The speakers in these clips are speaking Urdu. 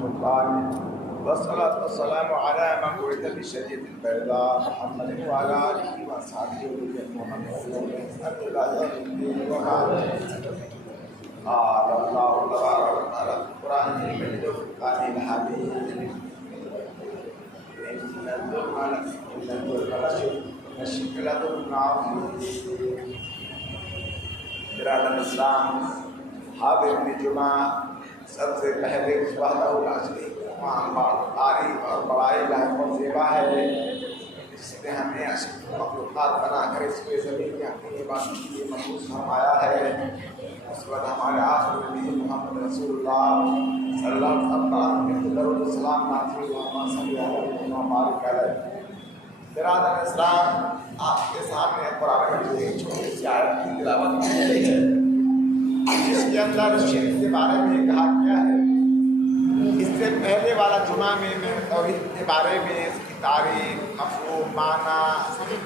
والفرقان والصلاة والسلام على من ولد بالشريعة البيضاء محمد وعلى آله وأصحابه محمد قال الله تبارك وتعالى في القرآن المجيد والفرقان الحميد إن الظلم لشرك لظلم عظيم. برادر اسلام، حاضر جمعہ، سب سے پہلے اس وحدہ لا شریک تعریف اور بڑائی لائق اور زیبا ہے جس نے ہمیں اشرف مخلوقات بنا کر اس پہ زمین میں اپنی عبادت کے لیے مخصوص فرمایا ہے. اس وقت ہمارے آخر نبی محمد رسول اللہ صلی اللہ علیہ وسلم درود السلام نازل ہوا صلی اللہ علیہ وسلم. برادر اسلام، آپ کے سامنے قرآن کی ایک چھوٹی سی آیت کی تلاوت کی گئی ہے جس کے اندر شرک کے بارے میں کہا گیا ہے. اس سے پہلے والا جمعہ میں توحید کے بارے میں اس کی تعریف، مفہوم، معنی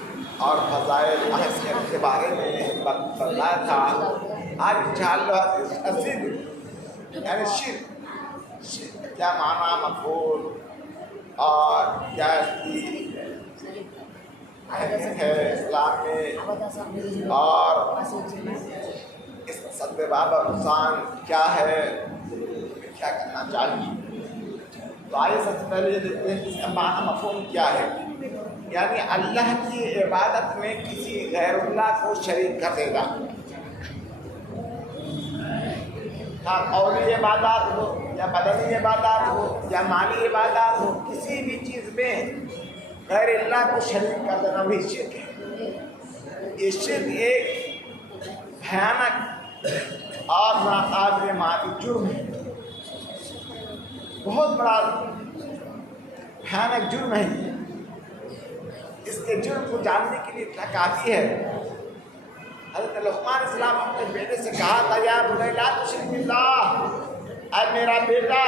اور فضائل حیثیت کے بارے میں بتلایا تھا. آج انشاءاللہ اسید یعنی شرک کیا معنی، مفہوم اور کیا اس کی اہمیت ہے اسلام میں اور اس سب باب اور نقصان کیا ہے، کیا کرنا چاہیے. تو آئیے سب سے پہلے یہ دیکھتے ہیں اس کا معنی مفہوم کیا ہے. یعنی اللہ کی عبادت میں کسی غیر اللہ کو شریک کر دے گا. قولی عبادات ہو یا بدنی عبادات ہو یا مالی عبادات ہو، کسی بھی چیز میں غیر اللہ کو شریک کر دینا بھی شرک ہے. یہ شرک ایک بھیانک اور ناقابل معافی جرم ہے، بہت بڑا بھیانک جرم ہے. اس کے جرم کو جاننے کے لیے اتنا کافی ہے. حضرت لقمان السلام اپنے بیٹے سے کہا تھا، یا بنی لا تشرک باللہ، اے میرا بیٹا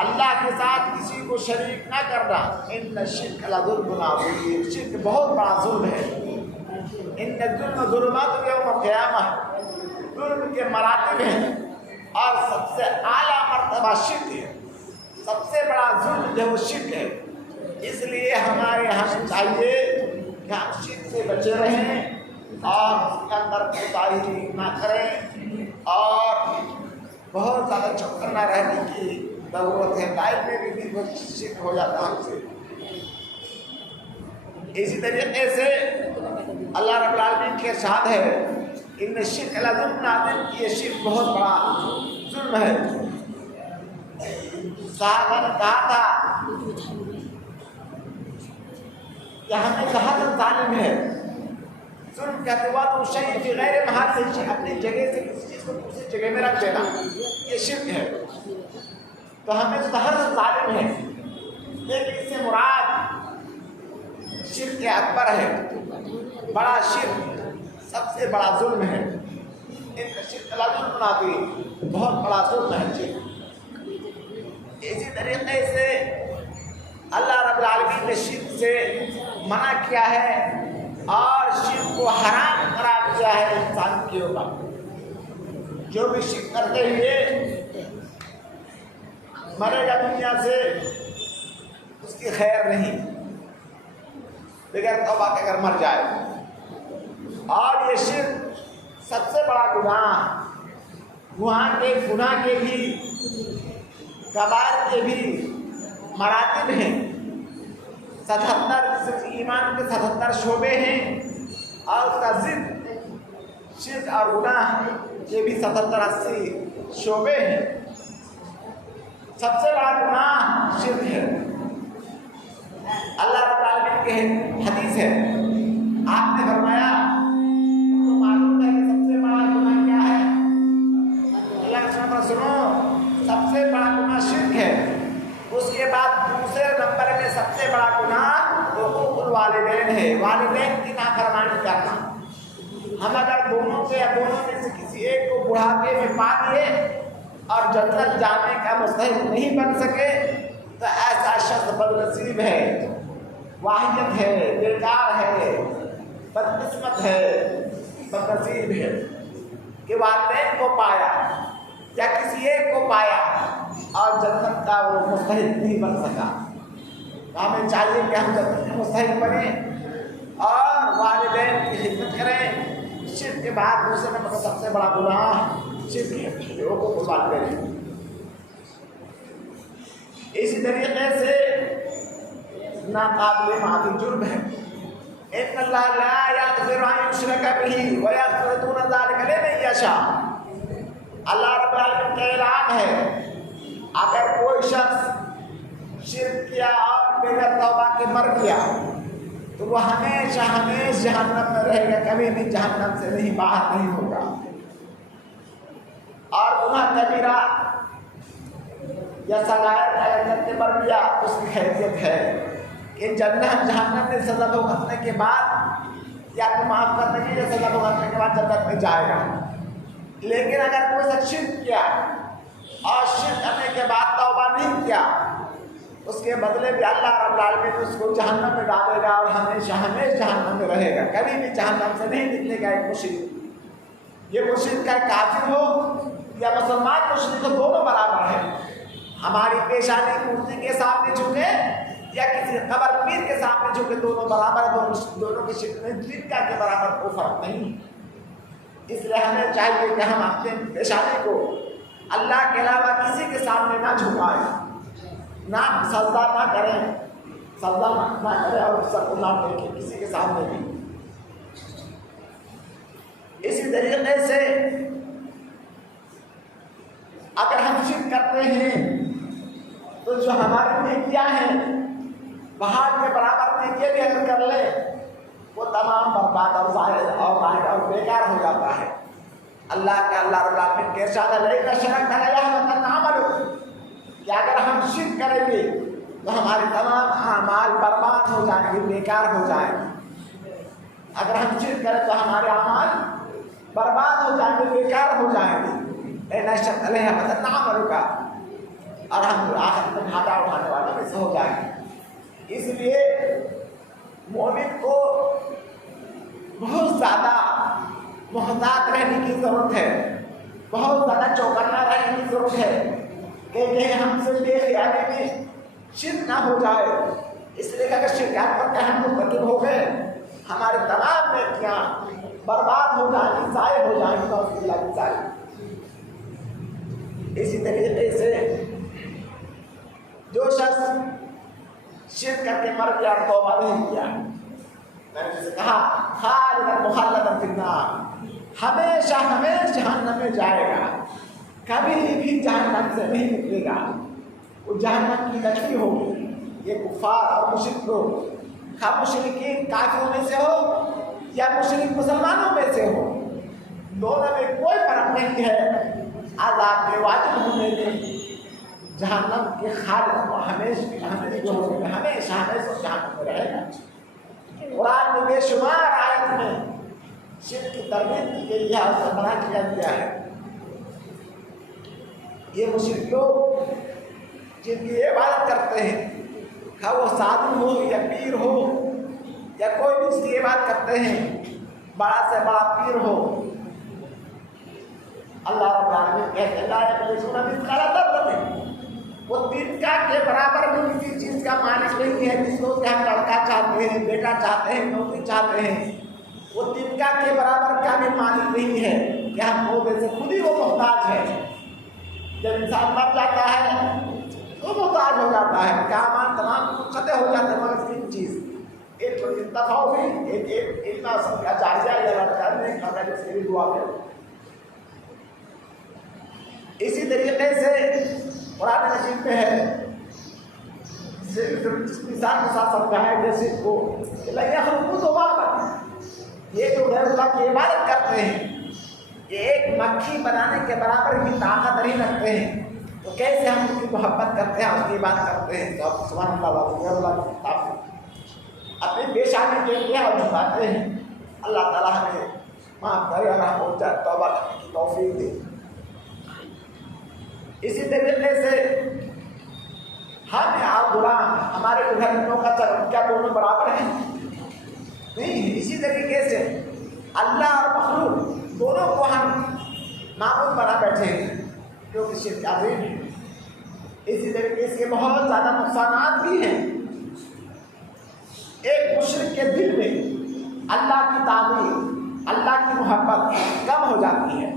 اللہ کے ساتھ کسی کو شریک نہ کرنا. ان الشرک لظلم عظیم، شرک بہت بڑا ظلم ہے. ان الظلم ظلمات یوم القیامہ، ظلم کے مراتب ہیں اور سب سے اعلیٰ مرتبہ شرک ہے. سب سے بڑا ظلم جو وہ شرک ہے. اس لیے ہمارے یہاں چاہیے کہ ہم شرک سے بچے رہیں اور اس کے اندر کوتاہی نہ کریں اور بہت زیادہ چوکن نہ رہنے کی ضرورت ہے. لائف میں بھی بہت شرک ہو جاتا ہے ہم سے. اسی طریقے سے اللہ رب العالمین کے ارشاد ہے، ان الشرک لظلم عظیم، یہ شرک بہت بڑا ظلم ہے. صحابہ نے کہا تھا کہ ہمیں کہا تو ظالم ہے. ظلم کہتے ہوا تو شیء فی غیر محل، اپنی جگہ سے کسی چیز کو دوسری جگہ میں رکھ دینا، یہ شرک ہے. تو ہمیں تو ہر ظالم ہے، لیکن اس سے مراد شرک اکبر ہے. بڑا شرک سب سے بڑا ظلم ہے. ان شرک لظلم عظیم، بہت بڑا ظلم ہے شرک. اسی طریقے سے اللہ رب العالمین نے شرک سے منع کیا ہے اور شرک کو حرام قرار دیا ہے انسان کے اوپر. جو بھی شرک کرتے ہوئے مرے گا دنیا سے، اس کی خیر نہیں بغیر توبہ کے اگر مر جائے. اور یہ شرک سب سے بڑا گناہ کے بھی کبائر کے بھی مراتب ہیں. 77 ایمان کے 77 شعبے ہیں اور اس کا ضد شرک اور گناہ کے بھی 77-80 شعبے ہیں. سب سے بڑا گناہ شرک ہے. اللہ رب العالمین کے حدیث ہے، آپ نے فرمایا تو معلوم ہے کہ سب سے بڑا گناہ کیا ہے. اللہ کے سامنے سنو، سب سے بڑا گناہ شرک ہے. اس کے بعد دوسرے نمبر میں سب سے بڑا گناہ حقوق الوالدین ہے، والدین کی نافرمانی کرنا. ہم اگر دونوں میں سے کسی ایک کو بڑھاپے میں پا دیے اور جنت جانے کا مستحق نہیں بن سکے تو ایسا شخص بدنصیب ہے، واحد ہے، بیکار ہے، بدقسمت ہے، بدنصیب ہے کہ والدین کو پایا یا کسی ایک کو پایا اور جنت کا وہ مستحق نہیں بن سکا۔ ہمیں چاہیے کہ ہم جنت کے مستحق بنیں اور والدین کی خدمت کریں۔ شرک کے بعد دوسرے نمبر سب سے بڑا گناہ شرک ہے، لوگوں کو قربان کریں۔ اسی طریقے سے ناقابل معافی جرم ہے۔ ان اللہ لا یغفر ان یشرک بہ ویغفر دون ذلک لمن یشاء۔ اللہ رب العالمین کا اعلان ہے اگر کوئی شخص شرک کیا اور بغیر توبہ کے مر گیا تو وہ ہمیشہ ہمیشہ جہنم میں رہے گا، کبھی بھی جہنم سے نہیں باہر نہیں ہوگا۔ اور گناہ کبیرہ یا صغائر جنت کے مر گیا اس کی حیثیت ہے کہ جنت جہنم میں سزا بھگتنے کے بعد یا تو معاف کرنے کے لیے سزا بھگتنے کے بعد جنت میں جائے گا۔ لیکن اگر کوئی شخص شرک کیا اور شرک کرنے کے بعد توبہ نہیں کیا اس کے بدلے بھی اللہ رب العالمین اس کو جہنم میں ڈالے گا اور ہمیشہ ہمیشہ جہنم میں رہے گا، کبھی بھی جہنم سے نہیں نکلے گا۔ ایک مشرک، یہ مشرک کا کافر ہو یا مسلمان مشرک، دونوں برابر ہیں۔ ہماری پیشانی مورتی کے سامنے جھکے یا کسی قبر پیر کے سامنے جھکے، دونوں برابر، دونوں کی شکل میں جنکا کے برابر کوئی فرق نہیں۔ اس لیے ہمیں چاہیے کہ ہم اپنے پیشانی کو اللہ کے علاوہ کسی کے سامنے نہ جھکائیں، نہ سجدہ نہ کریں، سجدہ نہ کریں اور سر کو نہ ٹیکیں کسی کے سامنے بھی۔ اسی طریقے سے اگر ہم شرک کرتے ہیں تو جو ہماری نیکیاں ہیں پہاڑ کے برابر نیکیاں بھی اگر کر لیں وہ تمام برباد اور ضائع اور بیکار ہو جاتا ہے۔ اللہ رب العالمین کے ارشاد ہے لیکن شرک لَيَحْبَطَنَّ عَمَلُكُمْ کہ اگر ہم شرک کریں گے تو ہمارے تمام اعمال برباد ہو جائیں گے، بیکار ہو جائیں گے۔ اگر ہم شرک کریں تو ہمارے اعمال برباد ہو جائیں گے، بیکار ہو جائیں گے۔ شرک لَيَحْبَطَنَّ عَمَلُكُمْ اور ہم آخر میں گھاٹا اٹھانے والے میں سے ہو جائیں گے۔ اس لیے مومن کو بہت زیادہ محتاط رہنے کی ضرورت ہے، بہت زیادہ چوکنا رہنے کی ضرورت ہے کہ کہیں ہم سے بے خیالی میں شرک نہ ہو جائے۔ اس لیے کہ اگر شرکیات پر کہ ہم مرتکب ہو گئے ہمارے تمام نیکیاں برباد ہو جائیں گی، ضائع ہو جائیں گی، اور اللہ کی ضائع۔ اسی طریقے سے جو شخص شرک کر کے مر گیا توبہ نہیں کیا، میں نے جسے کہا خالداً مخلداً فی النار، ہمیشہ ہمیشہ جہنم میں جائے گا، کبھی بھی جہنم سے نہیں نکلے گا۔ وہ جہنم کی لکڑی ہوگی۔ یہ کفار اور مشرک لوگ، خواہ مشرکین کافروں میں سے ہو یا مشرک مسلمانوں میں سے ہو، دونوں میں کوئی فرق نہیں ہے۔ عذاب کے واجب ہونے میں جہنم کے خالد ہمیشہ ہمیشہ جہنم میں رہے گا۔ قرآن میں بے شمار آیت میں شرک کی ترغیب کی گئی ہے اور منع کیا گیا ہے۔ یہ مشرک لوگ جن کی عبادت کرتے ہیں، خواہ وہ سادھو ہو یا پیر ہو یا کوئی بھی اس کی عبادت کرتے ہیں، بڑا سے بڑا پیر ہو، اللہ رب العالمین کہتے ہیں لا یملکون مثقال ذرۃ، وہ تنکا کے برابر بھی کسی چیز کا مالک نہیں ہے۔ جس کو ہم لڑکا چاہتے ہیں، بیٹا چاہتے ہیں، نوکری چاہتے ہیں، وہ تنکا کے برابر کا بھی مالک نہیں ہے کہ ہم وہ سے خود ہی وہ محتاج ہے۔ جب انسان مر جاتا ہے تو محتاج ہو جاتا ہے، کامان تمام ختم ہو جاتے ہیں، مگر تین چیز، ایک تو انتفاع ہوئی، ایک اتنا سب کا جائزہ یا لڑکا نہیں کھاتا جس کے لیے دعا کرے۔ اسی طریقے سے قرآن مجید میں ہے صرف مثال کے ساتھ سمجھایا جیسے کو یہ جو غیر اللہ کی عبادت کرتے ہیں یہ ایک مکھی بنانے کے برابر بھی طاقت نہیں رکھتے ہیں، تو کیسے ہم اس کی محبت کرتے ہیں، اس کی عبادت کرتے ہیں؟ تو آپ سبحان اللہ غیر اللہ کی کتاب اپنی پیشانی دیکھتے ہیں اور جھکاتے ہیں۔ اللہ تعالیٰ ہمیں معاف کرے اور ہم توبہ کرنے کی توفیق دے۔ اسی طریقے سے ہم اور غلام ہمارے گھر میں کا چرم کیا دونوں برابر ہیں؟ نہیں۔ اسی طریقے سے اللہ اور مخلوق دونوں کو ہم معبود بنا بیٹھے ہیں، جو کہ شرک عظیم ہے۔ اسی طریقے سے بہت زیادہ نقصانات بھی ہیں۔ ایک مشرک کے دل میں اللہ کی تعظیم، اللہ کی محبت کم ہو جاتی ہے۔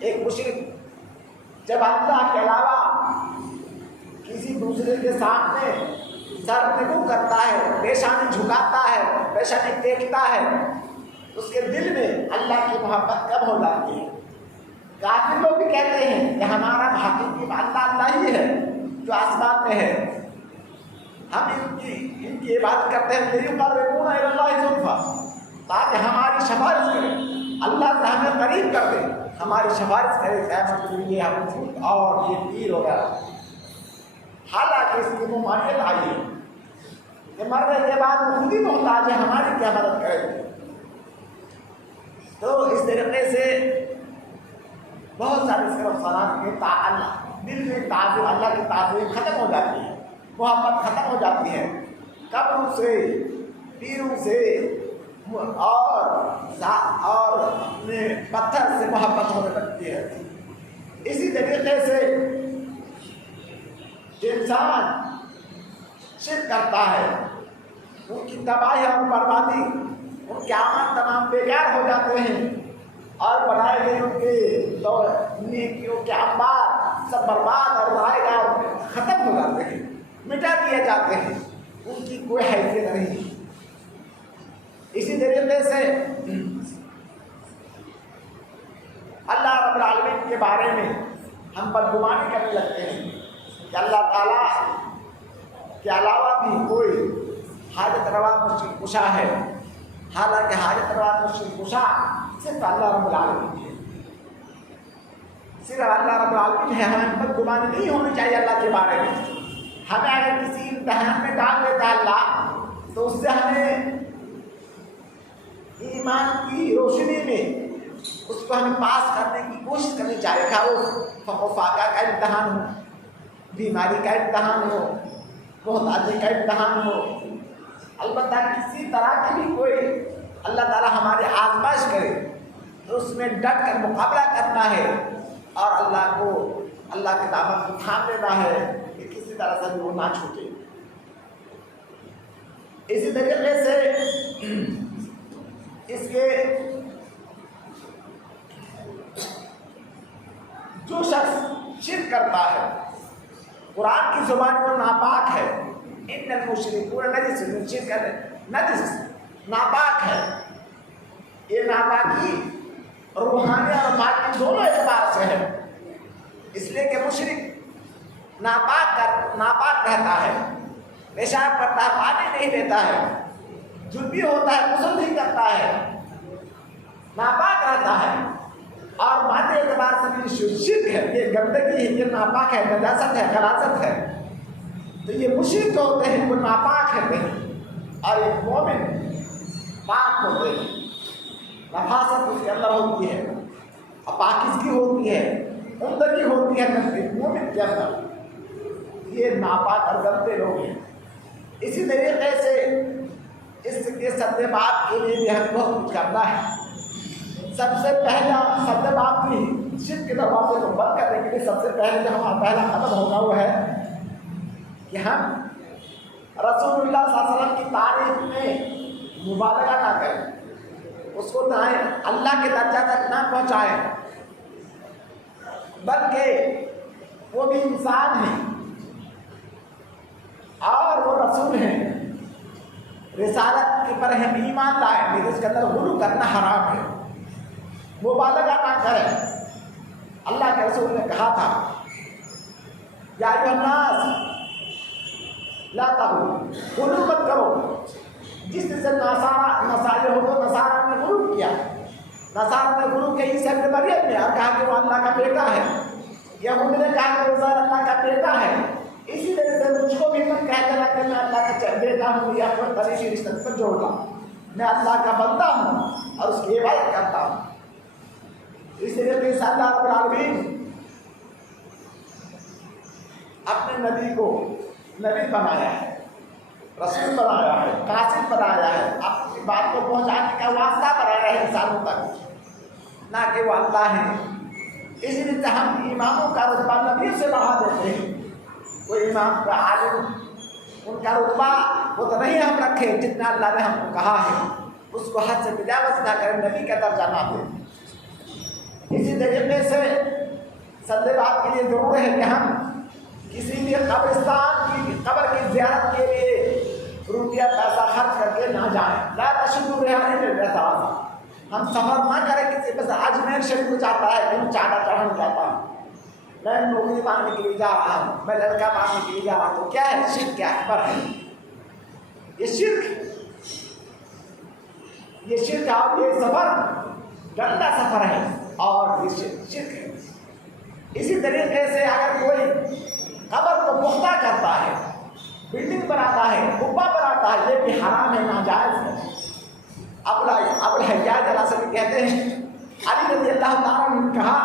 ایک مشرک جب اللہ کے علاوہ کسی دوسرے کے سامنے سر نگو کرتا ہے، پیشانی جھکاتا ہے، پیشانی ٹیکتا ہے، اس کے دل میں اللہ کی محبت کم ہو جاتی ہے۔ کافر لوگ بھی کہتے ہیں کہ ہمارا حقیقی اللہ ہی ہے جو آسمان میں ہے، ہم ان کی عبادت کرتے ہیں لِيُقَرِّبُونَ إِلَى اللَّهِ زُلْفَىٰ، تاکہ ہماری سفارش کرے، اللہ سے ہمیں قریب کر دے، ہماری سفارش کرے قیامت کے لیے ہم اور یہ پیر وغیرہ۔ حالانکہ اس کی ممانعت آئی ہے کہ مرنے کے بعد وہ خود ہی محتاج ہے، ہماری کیا مدد کرے گی۔ تو اس طریقے سے بہت سارے نقصانات کے تعلق دل میں تعظیم، اللہ کی تعظیم ختم ہو جاتی ہے، محبت ختم ہو جاتی ہے، قبروں سے، پیروں سے اور پتھر سے محبت ہونے لگتی ہے۔ اسی طریقے سے انسان شرک کرتا ہے، ان کی تباہی اور بربادی، ان کے اعمال تمام بیکار ہو جاتے ہیں اور بنائے گئے ان کے تو نیکیوں کے انبار سب برباد اور رائے اور ختم ہو جاتے ہیں، مٹا دیے جاتے ہیں، ان کی کوئی حیثیت نہیں۔ اسی طریقے سے اللہ رب العالمین کے بارے میں ہم بدگمانی کرنے لگتے ہیں کہ اللہ تعالیٰ کے علاوہ بھی کوئی حاجت روا مشکل کشا ہے، حالانکہ حاجت روا مشکل کشا صرف اللہ رب العالمین ہے، صرف اللہ رب العالمین ہے۔ ہمیں بدگمانی نہیں ہونی چاہیے اللہ کے بارے میں۔ ہمیں اگر کسی امتحان میں ڈال دیتا ہے اللہ تو اس سے ہمیں ایمان کی روشنی میں اس کو ہمیں پاس کرنے کی کوشش کرنی چاہیے، کہ وہ فقر و فاقہ کا امتحان ہو، بیماری کا امتحان ہو، محتاجی کا امتحان ہو، البتہ کسی طرح کی بھی کوئی اللہ تعالیٰ ہماری آزمائش کرے تو اس میں ڈٹ کر مقابلہ کرنا ہے اور اللہ کے دامن کو تھام لینا ہے کہ کسی طرح سے بھی وہ نہ چھوٹے۔ اسی طریقے سے اس کے جو شخص شرک کرتا ہے، قرآن کی زبان وہ ناپاک ہے، ان المشرکون نجس، شرک نجس ناپاک ہے۔ یہ ناپاکی روحانی اور مادی دونوں اعتبار سے ہے، اس لیے کہ مشرک ناپاک رہتا ہے، پیشاب کرتا ہے، پانی نہیں لیتا ہے، جنبی ہوتا ہے، غسل نہیں کرتا ہے، ناپاک رہتا ہے، اور مادی اعتبار سے بھی شرک ہے، یہ گندگی ہے، یہ ناپاک ہے، نجاست ہے، خلاصت ہے۔ تو یہ مشرک جو ہوتے ہیں وہ ناپاک ہوتے ہیں اور ایک مومن پاک ہوتے ہیں، نفاست اس کے اندر ہوتی ہے، پاکیزگی ہوتی ہے، عمدگی ہوتی ہے مومن کے اندر۔ یہ ناپاک اور گندے لوگ ہیں۔ اسی طریقے سے اس کے سد باب کے لیے بھی ہمیں بہت کچھ کرنا ہے۔ سب سے پہلا سد باب بھی شرک کے دروازے کو بند کرنے کے لیے سب سے پہلے جو ہمارا پہلا قدم ہوگا وہ ہے کہ ہم رسول اللہ صلی اللہ علیہ وسلم کی تعریف میں مبالغہ نہ کریں، اس کو اللہ کے درجہ تک نہ پہنچائیں، بلکہ وہ بھی انسان ہیں اور وہ رسول ہیں، رسالت کے پر ہم ایمان لائیں، لیکن اس کے اندر غلو کرنا حرام ہے، مبالغہ نہ کریں۔ اللہ کے رسول نے کہا تھا یا ایھا الناس لا تغلو، غلو مت کرو۔ جس سے نصارے ہو تو نصارہ نے غلو کیا، نصارہ نے غلو کیا عیسیٰ ابن مریم میں اور کہا کہ وہ اللہ کا بیٹا ہے، یہود نے کہا کہ عزیر اللہ کا بیٹا ہے۔ اسی طرح سے مجھ کو بھی مت کہہ دینا کہ میں اللہ کا بیٹا ہوں یا پھر قریبی رشتے پر جوڑنا، میں اللہ کا بندہ ہوں اور اس کی عبادت کرتا ہوں۔ اس لیے کہ اللہ رب العالمین اپنے نبی کو نبی بنایا ہے، رسول بنایا ہے، قاصد بنایا ہے، اپنی بات کو پہنچانے کا واسطہ بنایا ہے انسانوں تک، نہ کہ وہ اللہ ہے۔ اس لیے ہم اماموں کا رتبہ نبی سے بڑھا دیتے ہیں، وہ امام کا عالم ان کا رتبہ وہ تو نہیں ہم رکھے جتنا اللہ نے ہم کو کہا ہے، اس کو حد سے تجاوز نہ کریں، نبی کا درجہ نہ دیں۔ اسی طریقے سے سدے بات کے لیے ضرور ہے کہ ہم کسی بھی قبرستان کی قبر کی زیارت کے لیے روپیہ پیسہ خرچ کر کے نہ جائیں۔ لا تشدوا الرحال للمساجد، ہم سفر نہ کریں کسی بس اجمیر شریف کو جاتا ہے کہیں چادر چڑھانے جاتا ہوں، میں نوکری مانگنے کے لیے جا رہا ہوں، میں لڑکا مانگنے کے لیے جا رہا ہوں، تو کیا ہے؟ شرک اکبر ہے۔ یہ شرک اور یہ سفر گندا سفر ہے اور یہ شرک ہے۔ اسی طریقے سے اگر کوئی قبر کو پختہ کرتا ہے، بلڈنگ بناتا ہے، قبہ بناتا ہے، یہ بھی حرام ہے، ناجائز ہے۔ ابو الحجاج الاسدی کہتے ہیں علی رضی اللہ تعالیٰ نے کہا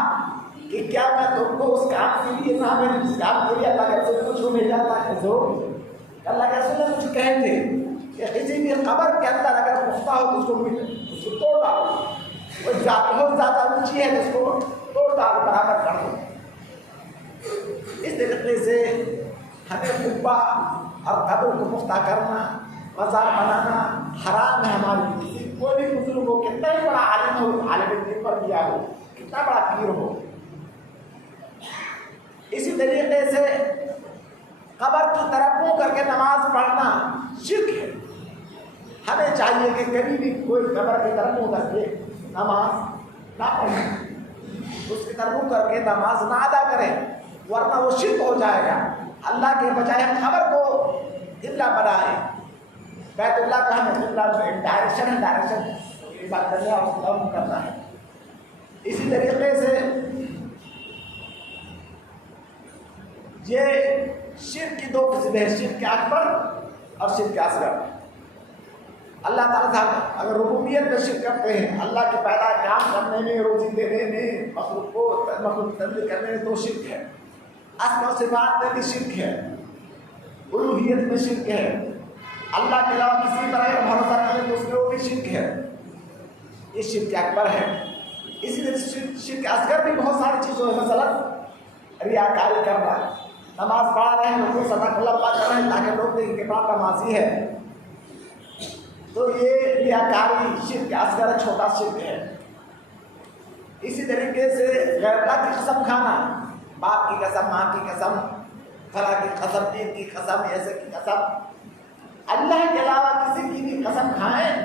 کہ کیا میں تم کو اس کام کے لیے نہ میں اس کام کے لیے اللہ کے رسول کو چھوڑنے جاتا ہے؟ جو اللہ کے رسول نے مجھے کہے تھے کہ کسی بھی قبر کے اندر اگر پختہ ہو تو اس کو توڑ ڈالو، وہ بہت زیادہ اونچی ہے، اس کو توڑ ڈالو، برابر کر دو۔ اس طریقے سے ہمیں قبہ اور قبر کو پختہ کرنا، مزار بنانا حرام ہے ہمارے لیے۔ کوئی بھی بزرگ ہو، کتنا ہی بڑا عالم ہو، عالم دین پر کیا ہو، کتنا بڑا پیر ہو۔ اسی طریقے سے قبر کی طرف منہ کر کے نماز پڑھنا شرک ہے۔ ہمیں چاہیے کہ کبھی بھی کوئی قبر کی طرف منہ کر کے نماز نہ پڑھے، اس کی طرف منہ کر کے نماز نہ ادا کریں، ورنہ وہ شرک ہو جائے گا۔ اللہ کے بجائے ہم قبر کو قبلہ بنائیں، بیت اللہ کا ہمیں قبلہ ڈائریکشن ہے، ڈائریکشن یہ بات کرنا اور کام کرنا ہے۔ اسی طریقے سے یہ شرک کی دو قسمیں ہیں، شرک اکبر اور شرک اصغر۔ اللہ تعالیٰ صاحب اگر ربوبیت میں شرک کرتے ہیں، اللہ کے پیدا کام کرنے میں، روزی دینے میں، مخلوق کو تبدیل کرنے میں تو شرک ہے۔ اسماء و صفات میں بھی شرک ہے، الوہیت میں شرک ہے، اللہ کے علاوہ کسی پر اگر بھروسہ کریں تو اس میں وہ بھی شرک ہے، یہ شرک اکبر ہے۔ اسی طرح شرک اصغر بھی بہت ساری چیزوں ہے، مثلا ریاکاری کرنا، نماز پڑھا رہے ہیں تو صدق اللہ کر رہے ہیں تاکہ لوگ دیکھیں کہ بڑا نمازی ہے، تو یہ ریاکاری شرک اصغر ہے، چھوٹا شرک ہے۔ اسی طریقے سے غیر اللہ کی قسم کھانا، باپ کی قسم، ماں کی قسم، فلاں کی قسم، دین کی قسم، ایسے کی قسم، اللہ کے علاوہ کسی کی بھی قسم کھائیں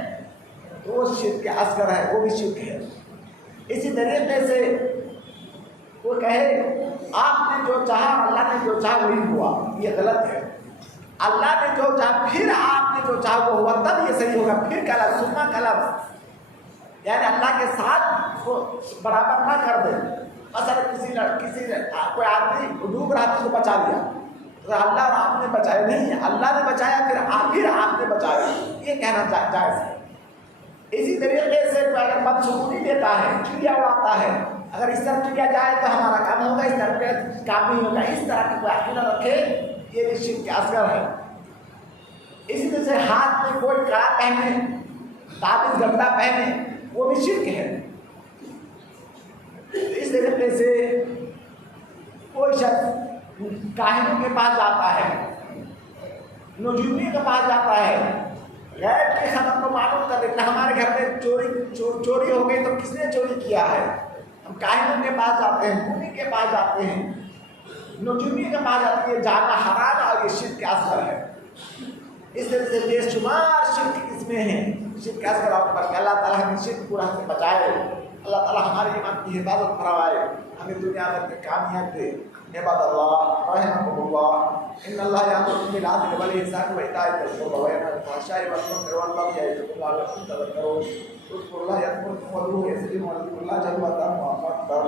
تو وہ شرک اصغر ہے، وہ بھی شرک ہے۔ اسی طریقے سے وہ کہے آپ نے جو چاہا، اللہ نے جو چاہا وہی ہوا، یہ غلط ہے۔ اللہ نے جو چاہا پھر آپ نے جو چاہا وہ ہوا، تب یہ صحیح ہوگا۔ پھر کا لفظ، سننا کا لفظ، یعنی اللہ کے ساتھ کو برابر نہ کر دے۔ مثلا کسی کوئی آدمی ڈوب رہا تھا، اس کو بچا لیا، تو اللہ اور آپ نے بچایا نہیں، اللہ نے بچایا پھر آپ نے بچایا، یہ کہنا جائز ہے۔ اسی طریقے سے کوئی اگر بدشگونی دیتا ہے، چڑیا اڑاتا ہے، اگر اس طرح چڑیا جائے تو ہمارا کام ہوگا، اس طرح پہ کام نہیں ہوگا، اس طرح کا کوئی عقیدہ رکھے، یہ بھی شرک اصغر ہے۔ اسی طرح سے ہاتھ میں کوئی کڑا پہنے، تعویذ گھنٹا پہنے، وہ بھی شرک ہے۔ اس طریقے سے کوئی شخص کاہنوں کے پاس جاتا ہے، نجومی کے پاس جاتا ہے، غیب کی خبر کو معلوم کر دیتا ہے، ہمارے گھر میں چوری ہو گئی تو کس نے چوری کیا ہے، ہم کاہنوں کے پاس جاتے ہیں، نجومی کے پاس جاتے ہیں، نجومی کے پاس جاتے ہیں، جانا حرام اور یہ شرک اصغر ہے۔ اس طرح سے بے شمار شرک قسمیں ہیں، شرک اصغر اور اکبر، اللہ تعالیٰ ہمیں شرک پورا سے بچائے، اللہ تعالیٰ ہمارے ایمان کی حفاظت فرمائے، ہمیں دنیا میں کامیاب دے۔ عباد اللہ رحمکم اللہ، ان اللہ یامر بالعدل والاحسان وایتاء ذی القربى وینہی عن الفحشاء والمنکر والبغی یعظکم لعلکم تذکرون، اذکروا اللہ یذکرکم وادعوہ یستجب لکم، وذکروا اللہ جل وعلا اکبر۔